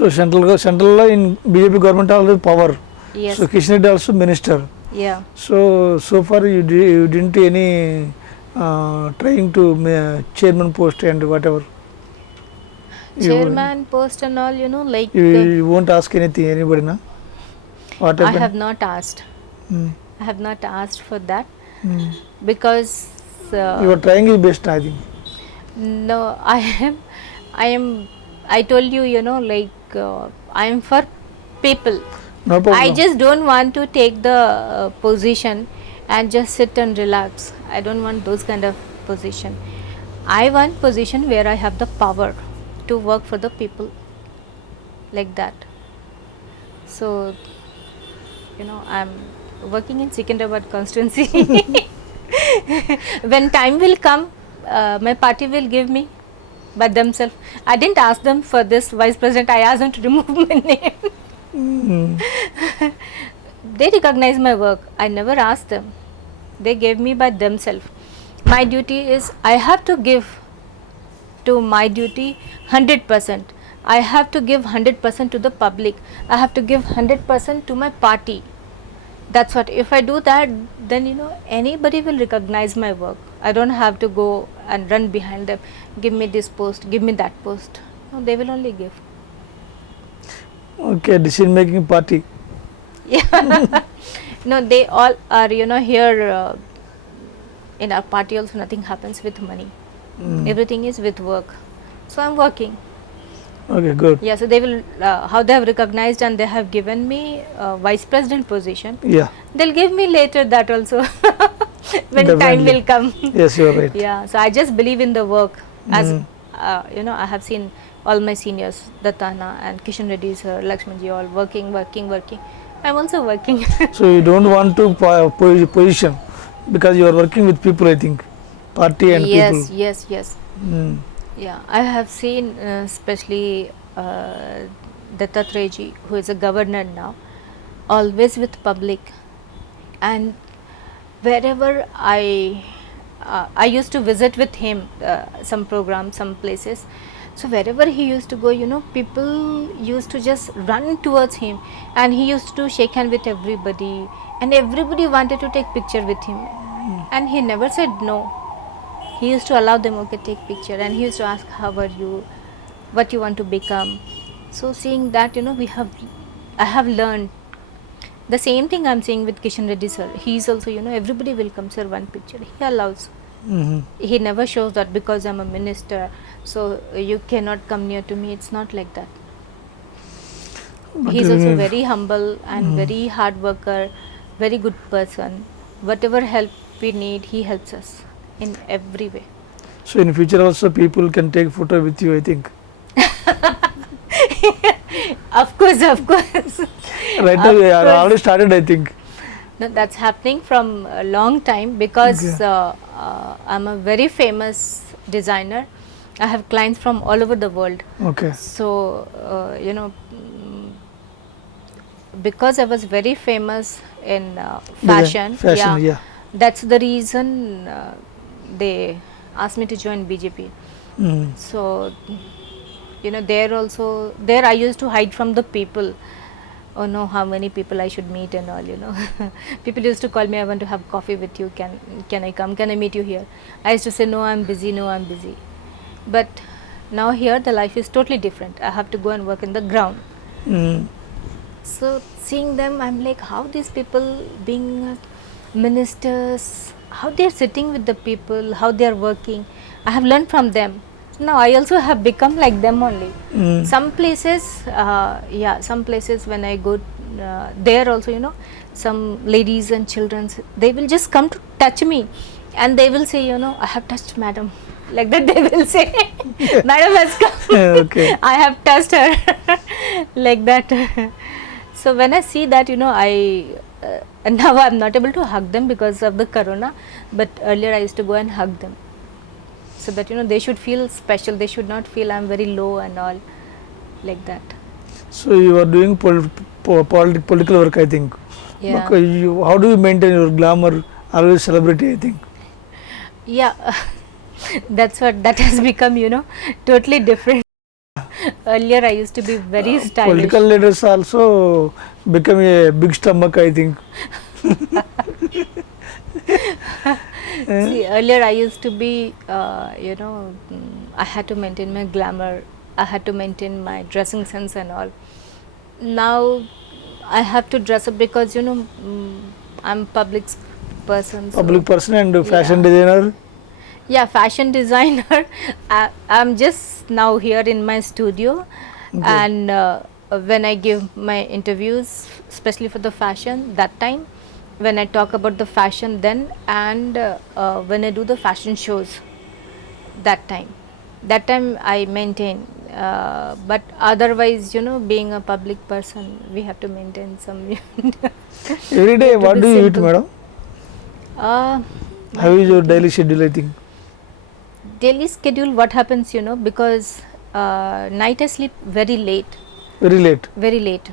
So central in BJP government also power. Yes. So Kishan Reddy also minister. Yeah. So far you didn't any trying to chairman post and whatever. Chairman post and all, like You won't ask anything anybody, na? What I happened? have not asked. Mm. I have not asked for that Mm. because You are trying your best, I think. no, I told you, like I am for people. No problem. I just don't want to take the position and just sit and relax. I don't want those kind of position. I want position where I have the power to work for the people, like that. So, I'm working in Secunderabad constituency. When time will come, my party will give me by themselves. I didn't ask them for this vice president. I asked them to remove my name. Mm. They recognize my work. I never asked them. They gave me by themselves. My duty is I have to give to my duty 100%. I have to give 100% to the public. I have to give 100% to my party. That's what. If I do that, then anybody will recognize my work. I don't have to go and run behind them. Give me this post. Give me that post. No, they will only give. Okay, decision making party. Yeah. No, they all are, here in our party also nothing happens with money. Mm. Everything is with work. So I'm working. Okay, good. Yeah, so they will, how they have recognized and they have given me vice president position. Yeah. They'll give me later that also when time Definitely. will come. Yes, you are right. Yeah, so I just believe in the work. As Mm. I have seen all my seniors, Dattana and Kishan Reddy sir, Lakshmanji, all working. I'm also working. So you don't want to position because you are working with people, I think, party and Yes, people. yes. Mm. Yeah, I have seen especially Dattatreya, who is a governor now, always with public, and wherever I used to visit with him some programs, some places. So wherever he used to go, people used to just run towards him, and he used to shake hand with everybody, and everybody wanted to take picture with him, and he never said no. He used to allow them, okay, take picture, and he used to ask, how are you, what you want to become. So seeing that, I have learned the same thing I'm saying with Kishan Reddy sir. He's also, everybody will come, sir, one picture. He allows. Mhm. He never shows that because I'm a minister, so you cannot come near to me. It's not like that. But He's also you- very humble and very hard worker, very good person. Whatever help we need, he helps us in every way. So in future also people can take photo with you, I think. Of course. Right now Of we are course. already started, I think. No, that's happening from a long time because Okay. I'm a very famous designer. I have clients from all over the world. Okay. So, because I was very famous in fashion, Fashion, yeah. that's the reason they asked me to join BJP. Mm. So, there I used to hide from the people. Oh no, how many people I should meet and all, People used to call me, I want to have coffee with you, can I come, can I meet you here? I used to say, no, I'm busy. But now here the life is totally different. I have to go and work in the ground. Mm. So seeing them, I'm like, how these people being ministers, how they're sitting with the people, how they're working. I have learned from them. Now I also have become like them only. Mm. Some places, some places when I go there also, some ladies and children, they will just come to touch me, and they will say, I have touched madam. Like that they will say, madam has come. Okay. I have touched her. Like that. So when I see that, now I'm not able to hug them because of the corona, but earlier I used to go and hug them. So that they should feel special, they should not feel I'm very low and all, like that. So you are doing political work, I think. Yeah. Because how do you maintain your glamour? Always celebrity, I think. Yeah. That has become, totally different. Earlier, I used to be very stylish. Political leaders also become a big stomach, I think. See, earlier I used to be, I had to maintain my glamour. I had to maintain my dressing sense and all. Now I have to dress up because I'm public person. Public person and fashion Yeah. designer. Yeah, fashion designer. I'm just now here in my studio, Okay. and when I give my interviews, especially for the fashion, that time when I talk about the fashion, then and when I do the fashion shows, that time I maintain. But otherwise, being a public person, we have to maintain some. Every day, have to what be do you eat, simple. madam? Uh, How is your daily schedule, I think? Daily schedule, what happens, because night I sleep very late, Very late.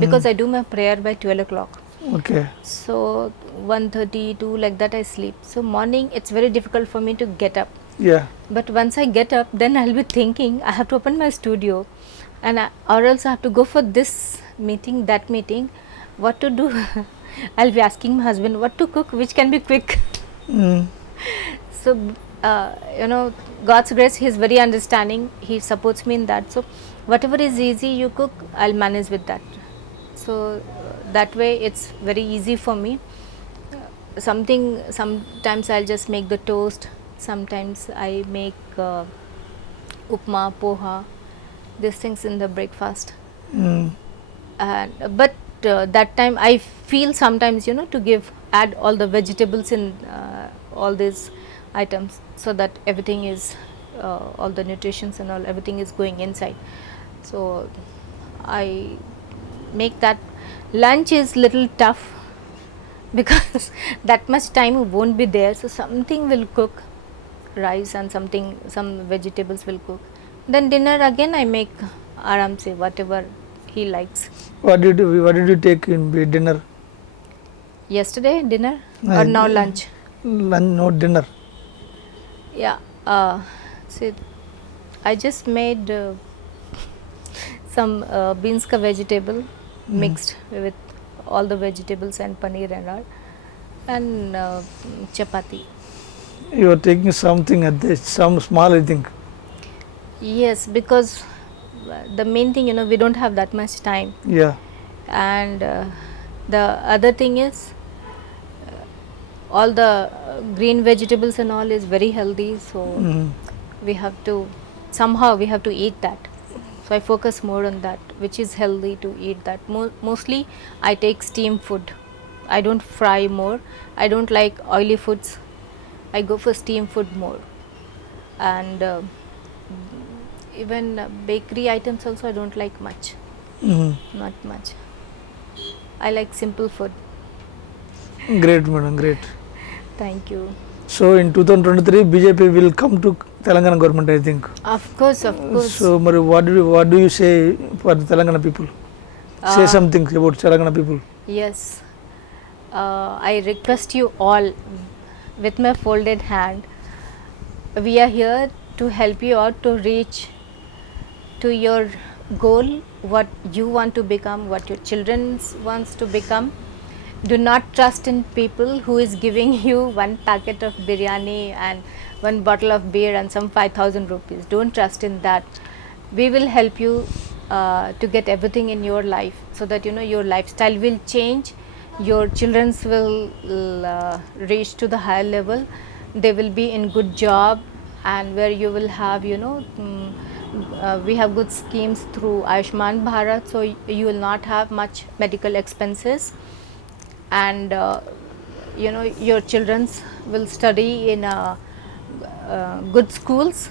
because I do my prayer by 12 o'clock. Okay. So 1:32 like that I sleep. So morning it's very difficult for me to get up. Yeah. But once I get up, then I'll be thinking I have to open my studio, or else I have to go for this meeting, that meeting, what to do. I'll be asking my husband what to cook, which can be quick. Mm. So God's grace, He is very understanding. He supports me in that. So whatever is easy you cook, I'll manage with that. So that way it's very easy for me. Sometimes I'll just make the toast. Sometimes I make upma, poha, these things in the breakfast. Mm. But that time I feel sometimes to add all the vegetables in all these items, so that everything is all the nutritions and all, everything is going inside. So I make that. Lunch is little tough because that much time won't be there, so something will cook, rice and some vegetables will cook. Then dinner again I make aram se, whatever he likes. What did you take in dinner? Yesterday dinner or now lunch? Lunch, no dinner. Yeah, see, I just made some beans ka vegetable mixed with all the vegetables and paneer and all, and chapati. You are taking something at this, some small, I think. Yes, because the main thing, we don't have that much time. Yeah. And the other thing is all the green vegetables and all is very healthy, so Mm. we have to eat that. So I focus more on that, which is healthy to eat that. Mostly I take steam food. I don't fry more. I don't like oily foods. I go for steam food more. And even bakery items also I don't like much. Mm. Not much. I like simple food. Great, madam, great. Thank you. So in 2023, BJP will come to Telangana government, I think. Of course. So, Mari, what do you say for the Telangana people? Say something about Telangana people. Yes. I request you all with my folded hand. We are here to help you out to reach to your goal, what you want to become, what your children wants to become. Do not trust in people who is giving you one packet of biryani and one bottle of beer and some 5,000 rupees. Don't trust in that. We will help you to get everything in your life, so that your lifestyle will change. Your children will reach to the higher level. They will be in good job, and where you will have we have good schemes through Ayushman Bharat, so you will not have much medical expenses, and your children will study in good schools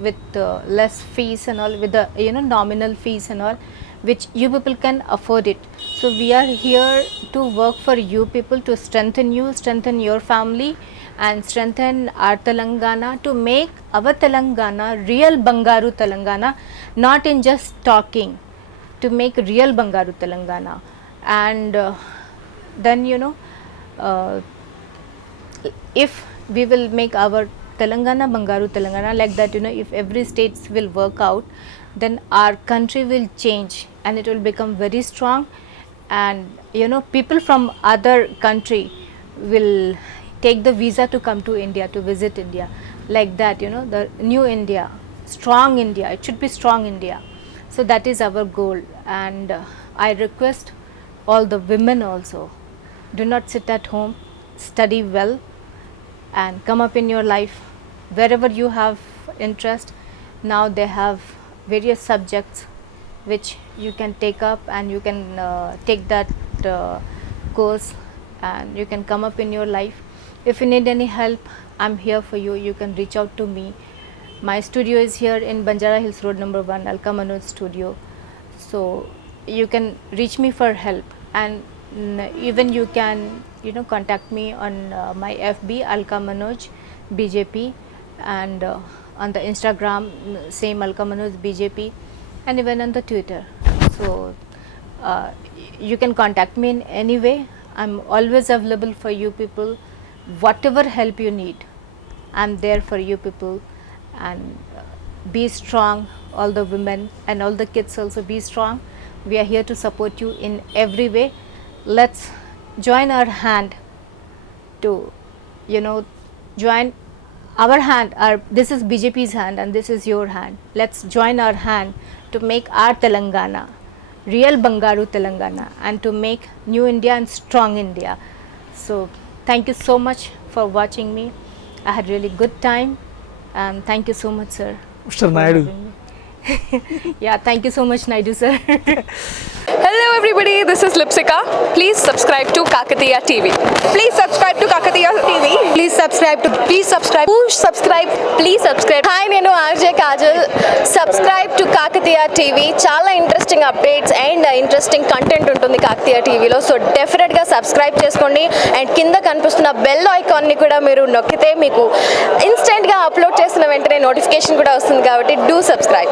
with less fees and all, with the nominal fees and all, which you people can afford it. So we are here to work for you people, to strengthen you, strengthen your family, and strengthen our Telangana, to make our Telangana real Bangaru Telangana, not in just talking, to make real Bangaru Telangana. And then if we will make our Telangana, Bangaru Telangana, like that, if every states will work out, then our country will change and it will become very strong, and people from other country will take the visa to come to India, to visit India, like that, the new India, strong India, it should be strong India. So that is our goal, and I request all the women also, do not sit at home, study well and come up in your life wherever you have interest. Now they have various subjects which you can take up, and you can take that course, and you can come up in your life. If you need any help, I'm here for you. You can reach out to me. My studio is here in Banjara Hills Road number 1, Alka Manoj Studio. So you can reach me for help, and even you can contact me on my FB Alka Manoj BJP, and on the Instagram same Alka Manoj BJP, and even on the Twitter. So you can contact me in any way. I'm always available for you people. Whatever help you need, I'm there for you people. And be strong, all the women and all the kids also, be strong. We are here to support you in every way. Let's join our hand to join our hand. This is BJP's hand and this is your hand. Let's join our hand to make our Telangana real Bangaru Telangana, and to make new India and strong India. So thank you so much for watching me. I had really good time, and thank you so much, sir. Mr. Naidu. Yeah, thank you so much, Naidu sir. Hello everybody, this is Lipsika. Please subscribe to Kakatiya TV. Please subscribe to Kakatiya TV. Please subscribe. Push subscribe. Please subscribe. Hi, nenu RJ Kajal. Subscribe to Kakatiya TV. Chala interesting updates and interesting content untundi Kakatiya TV lo. So definitely subscribe cheskondi, and kinda kanipustunna bell icon ni kuda meeru nokkite meeku instant ga upload chesina ventane notification kuda vastundi kabatti do subscribe.